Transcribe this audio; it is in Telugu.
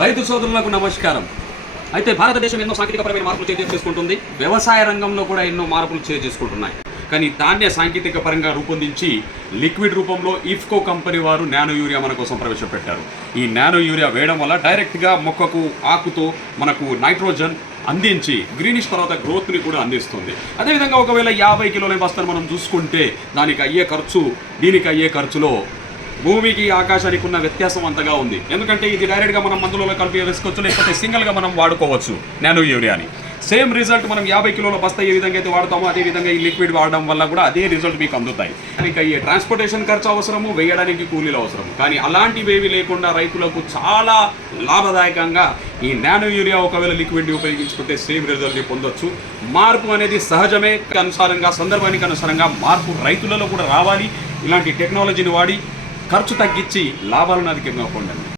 రైతు సోదరులకు నమస్కారం. అయితే భారతదేశం ఎన్నో సాంకేతికపరమైన మార్పులు చేసుకుంటుంది. వ్యవసాయ రంగంలో కూడా ఎన్నో మార్పులు చేసుకుంటున్నాయి. కానీ దాన్నే సాంకేతిక పరంగా రూపొందించి లిక్విడ్ రూపంలో ఇఫ్కో కంపెనీ వారు నానో యూరియా మన కోసం ప్రవేశపెట్టారు. ఈ నానో యూరియా వేయడం వల్ల డైరెక్ట్గా మొక్కకు ఆకుతో మనకు నైట్రోజన్ అందించి గ్రీనిష్ తర్వాత గ్రోత్ని కూడా అందిస్తుంది. అదేవిధంగా ఒకవేళ 50 కిలోల బస్తాను మనం చూసుకుంటే దానికి అయ్యే ఖర్చు దీనికి అయ్యే ఖర్చులో భూమికి ఆకాశానికి ఉన్న వ్యత్యాసం అంతగా ఉంది. ఎందుకంటే ఇది డైరెక్ట్గా మనం మందులలో కలిపి వేసుకోవచ్చు, లేకపోతే సింగిల్గా మనం వాడుకోవచ్చు నానో యూరియాని. సేమ్ రిజల్ట్ మనం 50 కిలోల బస్తా ఏ విధంగా అయితే వాడతామో అదే విధంగా ఈ లిక్విడ్ వాడడం వల్ల కూడా అదే రిజల్ట్ మీకు అందుతాయి. ఇంకా ఈ ట్రాన్స్పోర్టేషన్ ఖర్చు అవసరము, వేయడానికి కూలీలు అవసరం. కానీ అలాంటివేవి లేకుండా రైతులకు చాలా లాభదాయకంగా ఈ నానో యూరియా ఒకవేళ లిక్విడ్ని ఉపయోగించుకుంటే సేమ్ రిజల్ట్ని పొందొచ్చు. మార్పు అనేది సహజమే. అనుసారంగా సందర్భానికి అనుసారంగా మార్పు రైతులలో కూడా రావాలి. ఇలాంటి టెక్నాలజీని వాడి ఖర్చు తగ్గించి లాభాలను అధికంగా పొందండి.